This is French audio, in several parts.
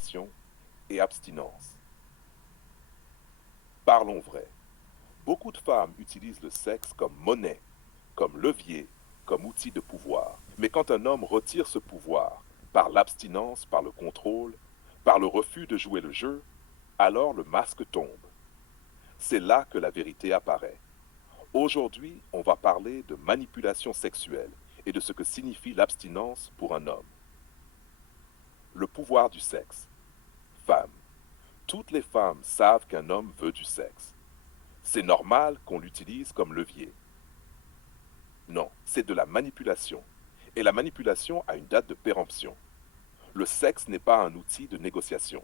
manipulation et abstinence. Parlons vrai. Beaucoup de femmes utilisent le sexe comme monnaie, comme levier, comme outil de pouvoir. Mais quand un homme retire ce pouvoir, par l'abstinence, par le contrôle, par le refus de jouer le jeu, alors le masque tombe. C'est là que la vérité apparaît. Aujourd'hui, on va parler de manipulation sexuelle et de ce que signifie l'abstinence pour un homme. Le pouvoir du sexe. Femme. Toutes les femmes savent qu'un homme veut du sexe. C'est normal qu'on l'utilise comme levier. Non, c'est de la manipulation. Et la manipulation a une date de péremption. Le sexe n'est pas un outil de négociation.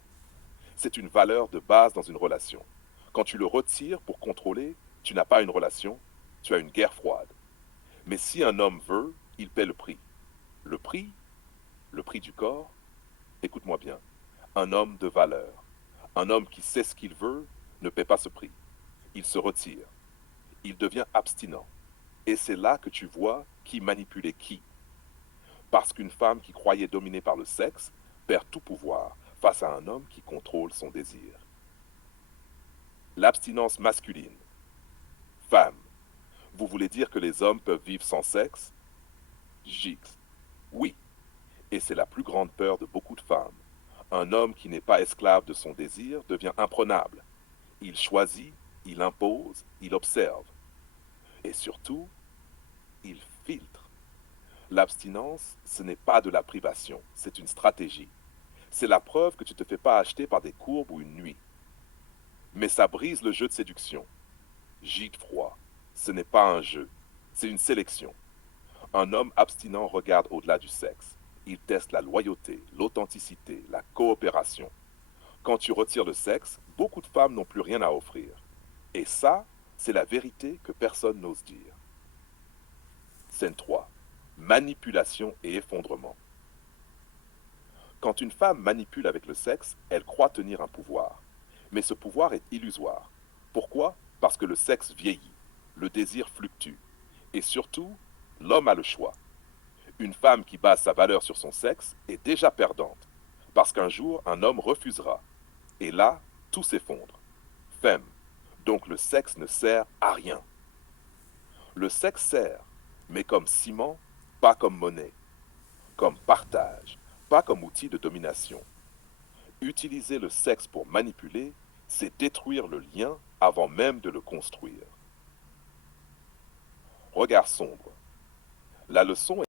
C'est une valeur de base dans une relation. Quand tu le retires pour contrôler, tu n'as pas une relation, tu as une guerre froide. Mais si un homme veut, il paie le prix. Le prix, le prix du corps, écoute-moi bien, un homme de valeur, un homme qui sait ce qu'il veut, ne paie pas ce prix. Il se retire, il devient abstinent. Et c'est là que tu vois qui manipulait qui. Parce qu'une femme qui croyait dominée par le sexe perd tout pouvoir face à un homme qui contrôle son désir. L'abstinence masculine. Femme, vous voulez dire que les hommes peuvent vivre sans sexe? Gix. Oui, et c'est la plus grande peur de beaucoup de femmes. Un homme qui n'est pas esclave de son désir devient imprenable. Il choisit, il impose, il observe. Et surtout, il filtre. L'abstinence, ce n'est pas de la privation, c'est une stratégie. C'est la preuve que tu ne te fais pas acheter par des courbes ou une nuit. Mais ça brise le jeu de séduction. Gîte froid, ce n'est pas un jeu, c'est une sélection. Un homme abstinent regarde au-delà du sexe. Il teste la loyauté, l'authenticité, la coopération. Quand tu retires le sexe, beaucoup de femmes n'ont plus rien à offrir. Et ça, c'est la vérité que personne n'ose dire. Scène 3. Manipulation et effondrement. Quand une femme manipule avec le sexe, elle croit tenir un pouvoir. Mais ce pouvoir est illusoire. Pourquoi? Parce que le sexe vieillit, le désir fluctue. Et surtout, l'homme a le choix. Une femme qui base sa valeur sur son sexe est déjà perdante. Parce qu'un jour, un homme refusera. Et là, tout s'effondre. Femme. Donc le sexe ne sert à rien. Le sexe sert, mais comme ciment, pas comme monnaie. Comme partage, pas comme outil de domination. Utiliser le sexe pour manipuler, c'est détruire le lien avant même de le construire. Regard sombre. La leçon